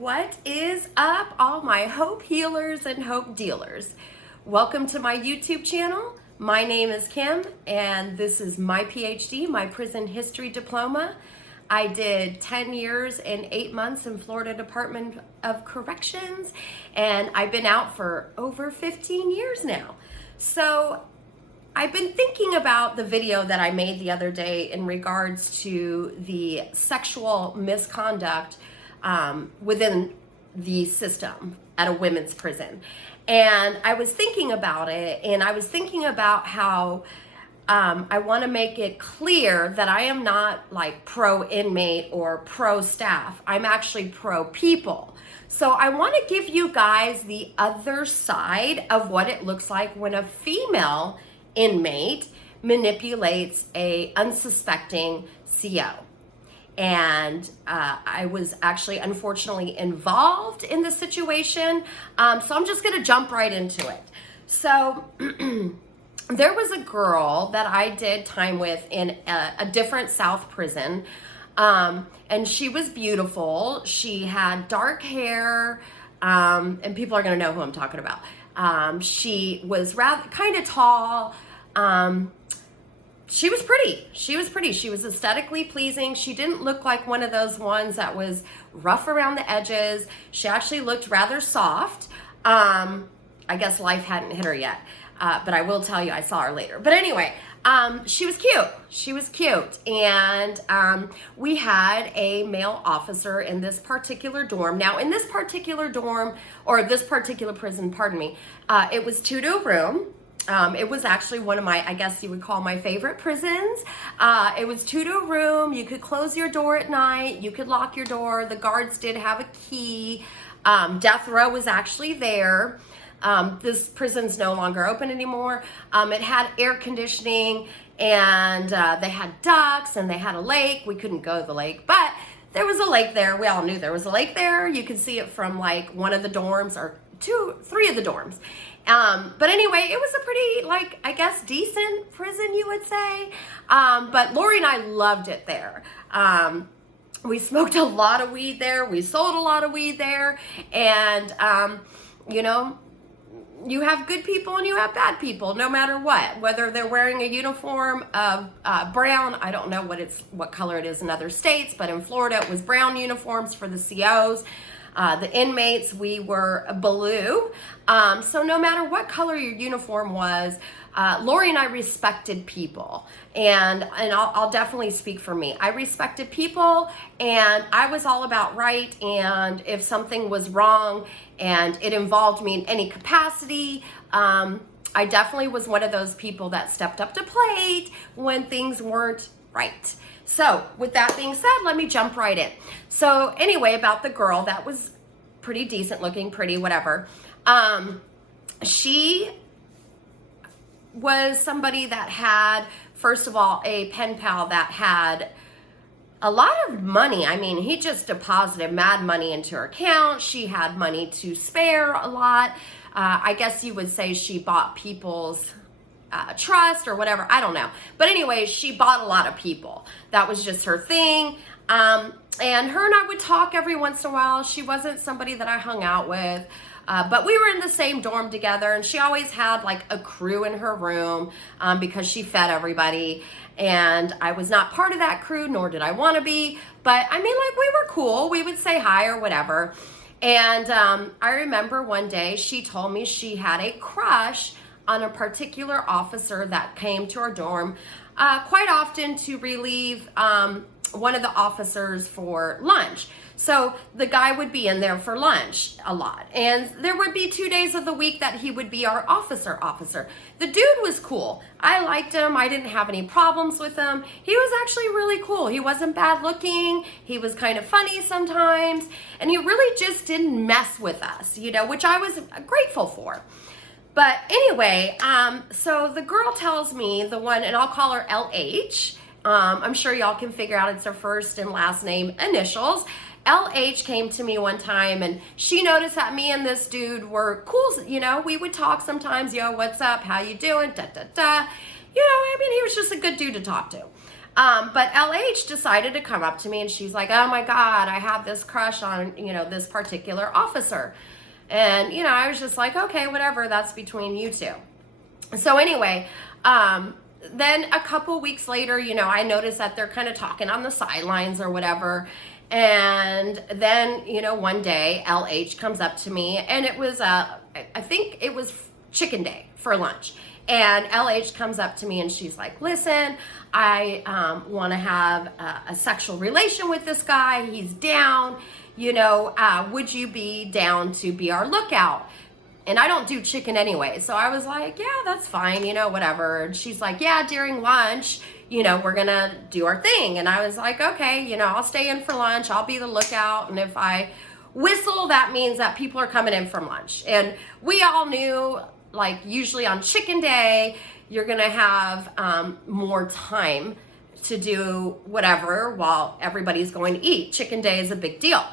What is up, all my hope healers and hope dealers? Welcome to my YouTube channel. My name is Kim, and this is my PhD, my prison history diploma. I did 10 years and 8 months in Florida Department of Corrections, and I've been out for over 15 years now. So I've been thinking about the video that I made the other day in regards to the sexual misconduct within the system at a women's prison. And I was thinking about it, and I was thinking about how I want to make it clear that I am not like pro inmate or pro staff. I'm actually pro people. So I want to give you guys the other side of what it looks like when a female inmate manipulates a unsuspecting CO. And I was actually unfortunately involved in the situation. So I'm just gonna jump right into it. So there was a girl that I did time with in a different South prison. And she was beautiful. She had dark hair, and people are gonna know who I'm talking about. She was rather kind of tall. She was pretty. She was aesthetically pleasing. She didn't look like one of those ones that was rough around the edges. She actually looked rather soft. I guess life hadn't hit her yet, but I will tell you I saw her later. But anyway, she was cute. She was cute. And we had a male officer in this particular dorm. Now, in this particular dorm, or this particular prison, pardon me, it was 2 to a room. It was actually one of my, I guess you would call my favorite prisons. It was 2 to a room. You could close your door at night. You could lock your door. The guards did have a key. Death row was actually there. This prison's no longer open anymore. It had air conditioning, and they had ducks, and they had a lake. We couldn't go to the lake, but there was a lake there. We all knew there was a lake there. You could see it from like one of the dorms, or 3 of the dorms. But anyway, it was a pretty, like, I guess, decent prison, you would say. But Lori and I loved it there. We smoked a lot of weed there. We sold a lot of weed there. And, you know, you have good people and you have bad people, no matter what. Whether they're wearing a uniform of brown, I don't know what color it is in other states, but in Florida, it was brown uniforms for the COs. The inmates, we were blue. So no matter what color your uniform was, Lori and I respected people. And I'll definitely speak for me. I respected people, and I was all about right. And if something was wrong and it involved me in any capacity, I definitely was one of those people that stepped up to plate when things weren't right. So with that being said, let me jump right in. So anyway, about the girl that was pretty decent looking, pretty whatever. She was somebody that had, first of all, a pen pal that had a lot of money. I mean, he just deposited mad money into her account. She had money to spare a lot. I guess you would say she bought people's trust or whatever, I don't know. But anyway, she bought a lot of people. That was just her thing. And her and I would talk every once in a while. She wasn't somebody that I hung out with, but we were in the same dorm together, and she always had like a crew in her room because she fed everybody. And I was not part of that crew, nor did I want to be. But I mean, like, we were cool. We would say hi or whatever. And I remember one day she told me she had a crush on a particular officer that came to our dorm quite often to relieve one of the officers for lunch. So the guy would be in there for lunch a lot. And there would be 2 days of the week that he would be our officer. The dude was cool. I liked him. I didn't have any problems with him. He was actually really cool. He wasn't bad looking. He was kind of funny sometimes. And he really just didn't mess with us, you know, which I was grateful for. But anyway, so the girl tells me, the one, and I'll call her LH. I'm sure y'all can figure out it's her first and last name initials. LH came to me one time, and she noticed that me and this dude were cool. You know, we would talk sometimes. Yo, what's up? How you doing? Da, da, da. You know, I mean, he was just a good dude to talk to. But LH decided to come up to me and she's like, oh my God, I have this crush on, this particular officer. And, I was just like, okay, whatever, that's between you two. So anyway, then a couple weeks later, I noticed that they're kind of talking on the sidelines or whatever. And then, one day LH comes up to me and it was, I think it was chicken day for lunch. And LH comes up to me and she's like, listen, I want to have a sexual relation with this guy. He's down, would you be down to be our lookout? And I don't do chicken anyway. So I was like, yeah, that's fine, whatever. And she's like, yeah, during lunch, we're going to do our thing. And I was like, okay, I'll stay in for lunch. I'll be the lookout. And if I whistle, that means that people are coming in from lunch. And we all knew, like, usually on chicken day, you're going to have more time to do whatever while everybody's going to eat. Chicken day is a big deal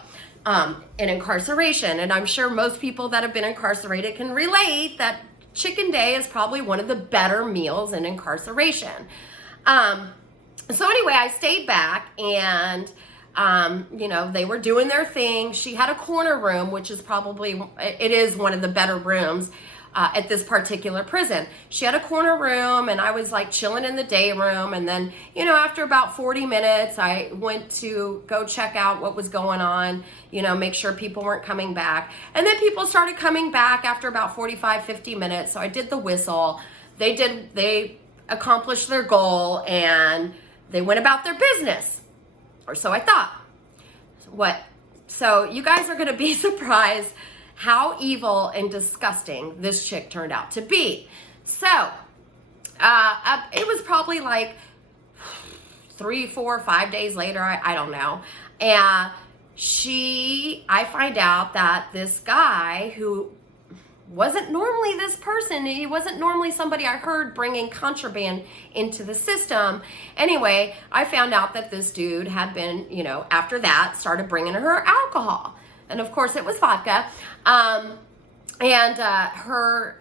in incarceration. And I'm sure most people that have been incarcerated can relate that chicken day is probably one of the better meals in incarceration. So anyway, I stayed back and, they were doing their thing. She had a corner room, which is it is one of the better rooms at this particular prison. She had a corner room and I was like chilling in the day room. And then, after about 40 minutes, I went to go check out what was going on, make sure people weren't coming back. And then people started coming back after about 45, 50 minutes. So I did the whistle. They accomplished their goal and they went about their business. Or so I thought. So you guys are going to be surprised how evil and disgusting this chick turned out to be. So, it was probably like 3, 4, 5 days later, I don't know. And I find out that this guy who wasn't normally this person, he wasn't normally somebody I heard bringing contraband into the system. Anyway, I found out that this dude had been, after that, started bringing her alcohol. And of course it was vodka. Her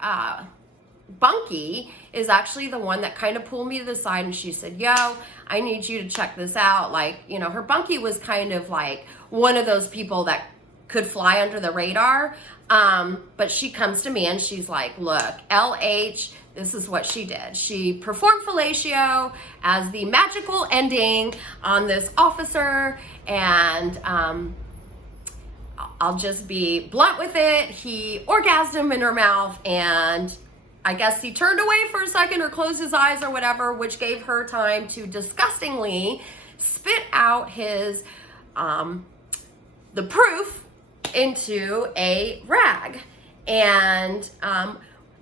bunkie is actually the one that kind of pulled me to the side and she said, yo, I need you to check this out. Like, her bunkie was kind of like one of those people that could fly under the radar. But she comes to me and she's like, look, LH, this is what she did. She performed fellatio as the magical ending on this officer and, I'll just be blunt with it. He orgasmed in her mouth and I guess he turned away for a second or closed his eyes or whatever, which gave her time to disgustingly spit out his, the proof into a rag. And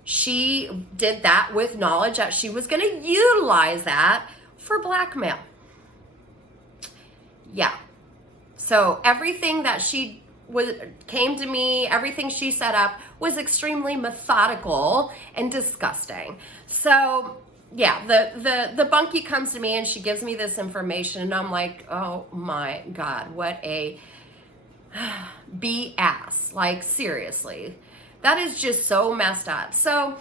she did that with knowledge that she was going to utilize that for blackmail. Yeah. So everything that she came to me, everything she set up was extremely methodical and disgusting. So yeah, the bunkie comes to me and she gives me this information and I'm like, oh my God, what a BS. Like, seriously, that is just so messed up. So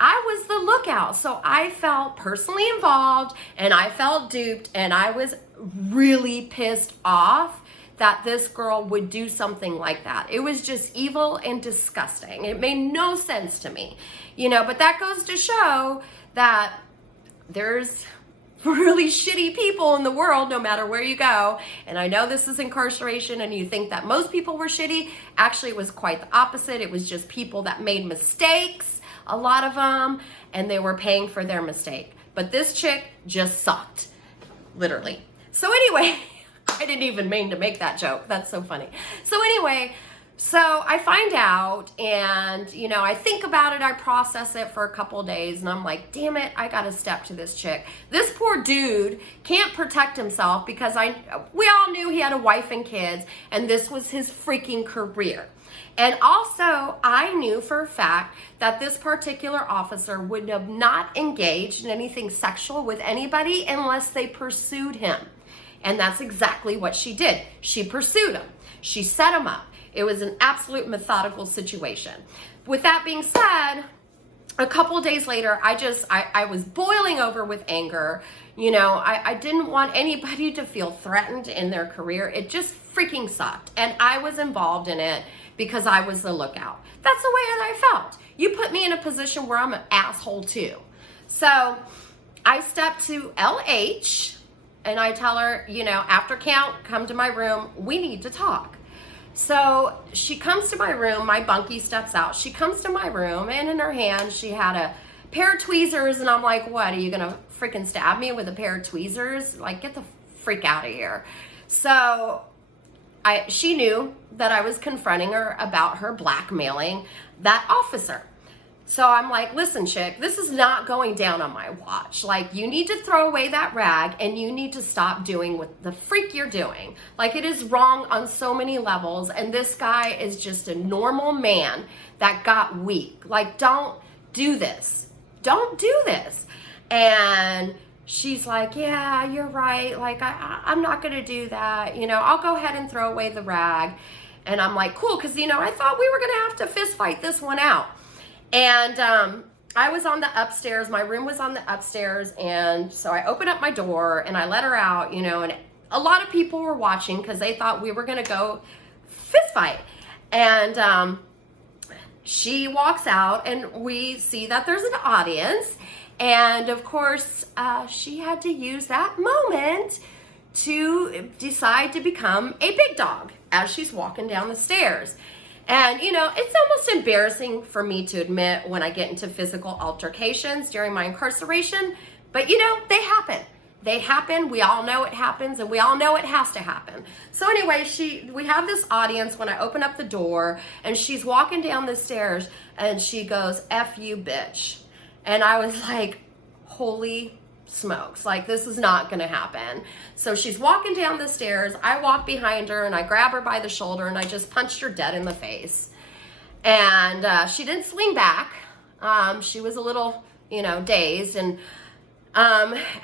I was the lookout. So I felt personally involved and I felt duped and I was really pissed off that this girl would do something like that. It was just evil and disgusting. It made no sense to me, but that goes to show that there's really shitty people in the world no matter where you go. And I know this is incarceration and you think that most people were shitty. Actually, it was quite the opposite. It was just people that made mistakes, a lot of them, and they were paying for their mistake. But this chick just sucked, literally. So anyway, I didn't even mean to make that joke. That's so funny. So anyway, so I find out and, I think about it. I process it for a couple of days and I'm like, damn it, I got to step to this chick. This poor dude can't protect himself because we all knew he had a wife and kids and this was his freaking career. And also, I knew for a fact that this particular officer would have not engaged in anything sexual with anybody unless they pursued him. And that's exactly what she did. She pursued him. She set him up. It was an absolute methodical situation. With that being said, a couple days later, I was boiling over with anger. You know, I didn't want anybody to feel threatened in their career. It just freaking sucked. And I was involved in it because I was the lookout. That's the way that I felt. You put me in a position where I'm an asshole too. So I stepped to LH and I tell her, you know, after count, come to my room. We need to talk. So she comes to my room, my bunkie steps out. She comes to my room and in her hand, she had a pair of tweezers. And I'm like, what, are you gonna freaking stab me with a pair of tweezers? Like, get the freak out of here. So she knew that I was confronting her about her blackmailing that officer. So I'm like, listen, chick, this is not going down on my watch. Like, you need to throw away that rag and you need to stop doing what the freak you're doing. Like, it is wrong on so many levels. And this guy is just a normal man that got weak. Like, don't do this. Don't do this. And she's like, yeah, you're right. Like, I'm not going to do that. You know, I'll go ahead and throw away the rag. And I'm like, cool. Because, you know, I thought we were going to have to fist fight this one out. And I was on the upstairs. My room was on the upstairs. And so I opened up my door and I let her out, you know, and a lot of people were watching because they thought we were going to go fist fight. And she walks out and we see that there's an audience. And of course, she had to use that moment to decide to become a big dog as she's walking down the stairs. And, you know, it's almost embarrassing for me to admit when I get into physical altercations during my incarceration, but, you know, they happen. They happen. We all know it happens, and we all know it has to happen. So anyway, we have this audience when I open up the door, and she's walking down the stairs, and she goes, F you, bitch. And I was like, holy smokes, like, this is not gonna happen. So she's walking down the stairs. I walk behind her and I grab her by the shoulder and I just punched her dead in the face. And she didn't swing back. She was a little, you know, dazed, and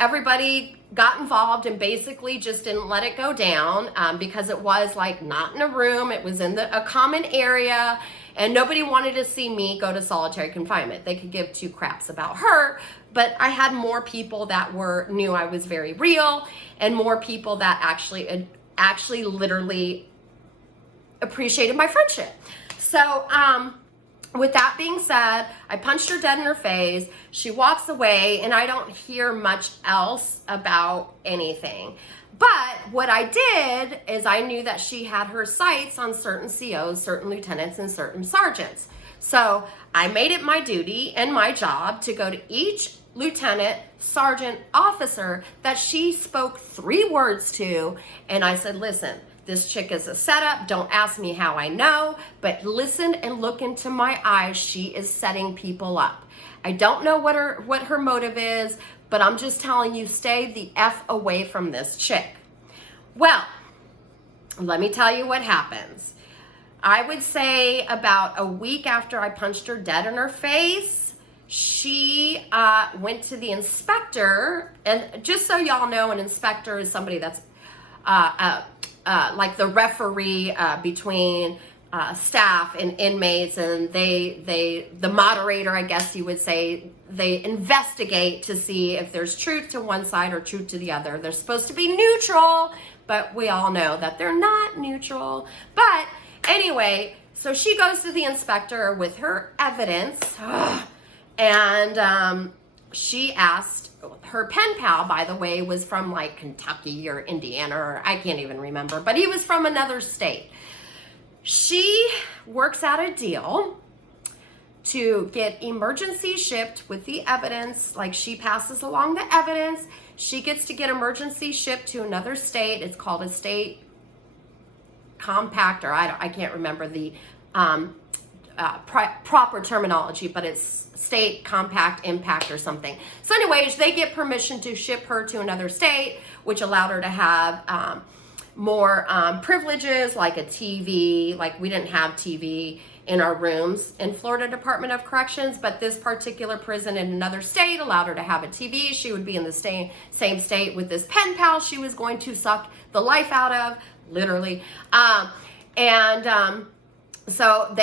everybody got involved and basically just didn't let it go down because it was like not in a room. It was in a common area. And nobody wanted to see me go to solitary confinement. They could give two craps about her, but I had more people that knew I was very real, and more people that actually literally appreciated my friendship. So with that being said, I punched her dead in her face. She walks away, and I don't hear much else about anything. But what I did is I knew that she had her sights on certain COs, certain lieutenants, and certain sergeants. So I made it my duty and my job to go to each lieutenant, sergeant, officer that she spoke 3 words to. And I said, listen, this chick is a setup. Don't ask me how I know, but listen and look into my eyes. She is setting people up. I don't know what her motive is, but I'm just telling you, stay the F away from this chick. Well, let me tell you what happens. I would say about a week after I punched her dead in her face, she went to the inspector. And just so y'all know, an inspector is somebody that's like the referee between staff and inmates, and the moderator, I guess you would say. They investigate to see if there's truth to one side or truth to the other. They're supposed to be neutral, but we all know that they're not neutral. But anyway, so she goes to the inspector with her evidence, and she asked, her pen pal, by the way, was from like Kentucky or Indiana, or I can't even remember, but he was from another state. She works out a deal to get emergency shipped with the evidence. Like, she passes along the evidence. She gets to get emergency shipped to another state. It's called a state compact, or I can't remember the proper terminology, but it's state compact impact or something. So anyways, they get permission to ship her to another state, which allowed her to have more privileges, like a TV. Like, we didn't have TV in our rooms in Florida Department of Corrections, but this particular prison in another state allowed her to have a TV. She would be in the same state with this pen pal she was going to suck the life out of, literally. So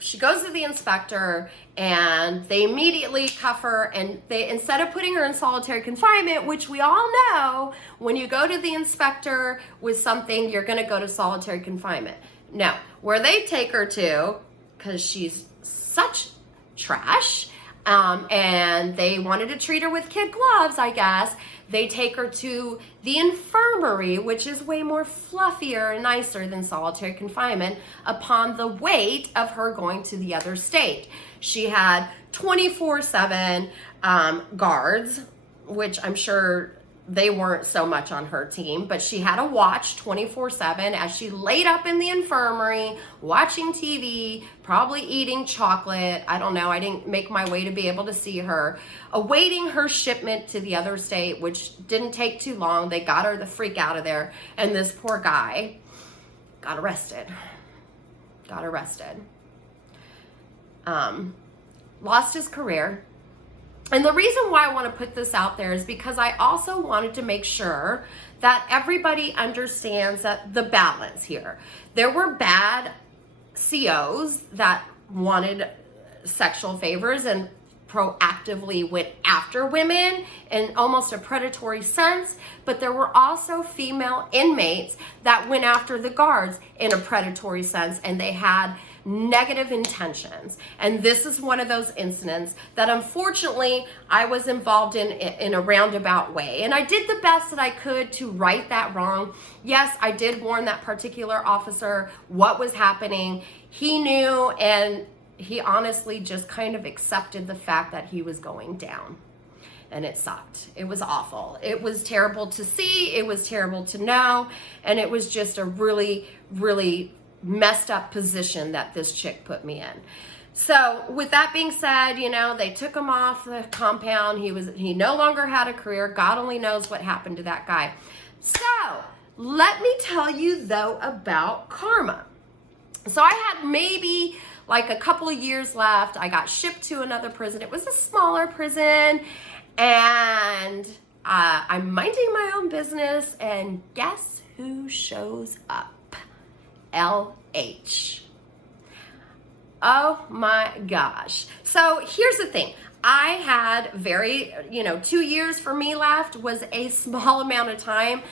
she goes to the inspector and they immediately cuff her, and they, instead of putting her in solitary confinement, which we all know, when you go to the inspector with something, you're going to go to solitary confinement. No, where they take her to, because she's such trash, and they wanted to treat her with kid gloves, I guess, they take her to the infirmary, which is way more fluffier and nicer than solitary confinement, upon the weight of her going to the other state. She had 24/7 guards, which I'm sure they weren't so much on her team, but she had a watch 24/7 as she laid up in the infirmary, watching TV, probably eating chocolate. I don't know. I didn't make my way to be able to see her, awaiting her shipment to the other state, which didn't take too long. They got her the freak out of there. And this poor guy got arrested. Lost his career. And the reason why I want to put this out there is because I also wanted to make sure that everybody understands that the balance here. There were bad COs that wanted sexual favors and proactively went after women in almost a predatory sense, but there were also female inmates that went after the guards in a predatory sense, and they had negative intentions. And this is one of those incidents that unfortunately I was involved in a roundabout way. And I did the best that I could to right that wrong. Yes, I did warn that particular officer what was happening. He knew, and he honestly just kind of accepted the fact that he was going down. And it sucked. It was awful. It was terrible to see. It was terrible to know. And it was just a really, really messed up position that this chick put me in. So with that being said, you know, they took him off the compound. He no longer had a career. God only knows what happened to that guy. So let me tell you though about karma. So I had maybe like a couple of years left. I got shipped to another prison. It was a smaller prison, and I'm minding my own business, and guess who shows up? LH. Oh my gosh. So here's the thing. I had 2 years for me left was a small amount of time.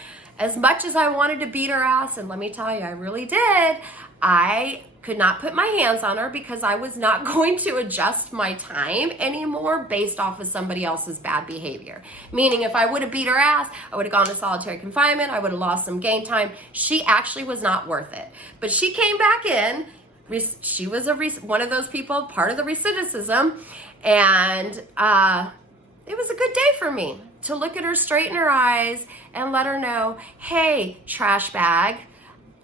As much as I wanted to beat her ass, and let me tell you, I really did, I could not put my hands on her because I was not going to adjust my time anymore based off of somebody else's bad behavior. Meaning if I would have beat her ass, I would have gone to solitary confinement, I would have lost some game time. She actually was not worth it. But she came back in. She was one of those people, part of the recidivism, and it was a good day for me to look at her straight in her eyes and let her know, hey, trash bag,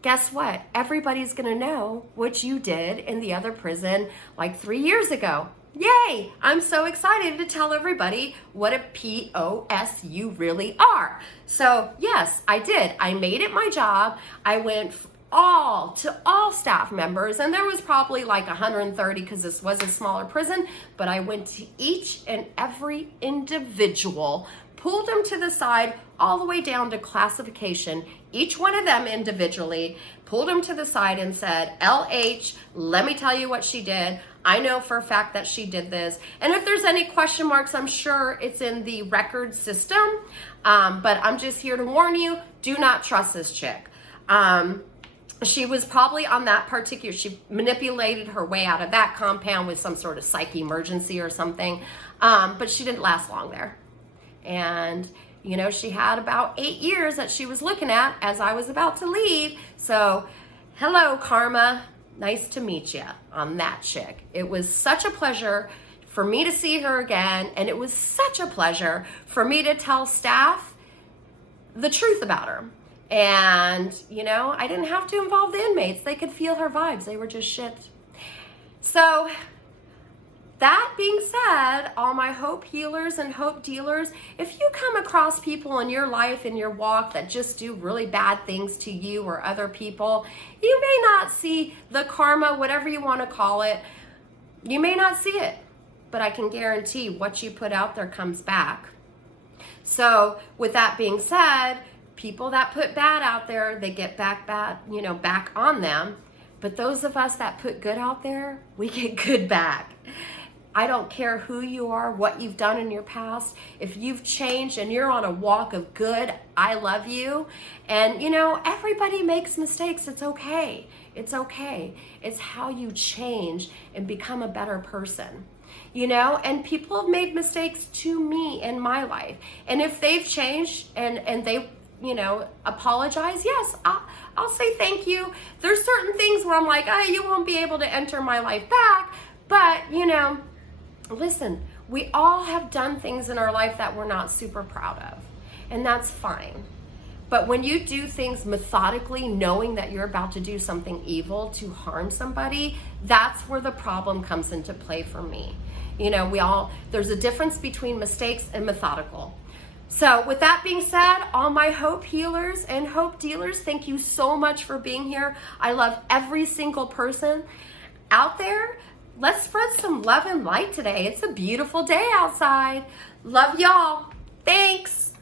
guess what? Everybody's gonna know what you did in the other prison like 3 years ago. Yay! I'm so excited to tell everybody what a POS you really are. So yes, I did. I made it my job. I went to all staff members, and there was probably like 130 because this was a smaller prison, but I went to each and every individual, pulled them to the side all the way down to classification, each one of them individually, pulled them to the side and said, LH, let me tell you what she did. I know for a fact that she did this. And if there's any question marks, I'm sure it's in the record system. But I'm just here to warn you, do not trust this chick. She was probably on that particular, she manipulated her way out of that compound with some sort of psych emergency or something. But she didn't last long there. And, you know, she had about 8 years that she was looking at as I was about to leave. So, hello, karma. Nice to meet you on that chick. It was such a pleasure for me to see her again. And it was such a pleasure for me to tell staff the truth about her. And, you know, I didn't have to involve the inmates. They could feel her vibes. They were just shit. So, that being said, all my hope healers and hope dealers, if you come across people in your life, in your walk, that just do really bad things to you or other people, you may not see the karma, whatever you want to call it. You may not see it, but I can guarantee what you put out there comes back. So with that being said, people that put bad out there, they get back on them. But those of us that put good out there, we get good back. I don't care who you are, what you've done in your past. If you've changed and you're on a walk of good, I love you. And you know, everybody makes mistakes. It's okay. It's okay. It's how you change and become a better person. You know, and people have made mistakes to me in my life. And if they've changed and they, you know, apologize, yes, I'll say thank you. There's certain things where I'm like, oh, you won't be able to enter my life back. But, you know, listen, we all have done things in our life that we're not super proud of, and that's fine. But when you do things methodically, knowing that you're about to do something evil to harm somebody, that's where the problem comes into play for me. You know, there's a difference between mistakes and methodical. So with that being said, all my hope healers and hope dealers, thank you so much for being here. I love every single person out there. Let's spread some love and light today. It's a beautiful day outside. Love y'all. Thanks.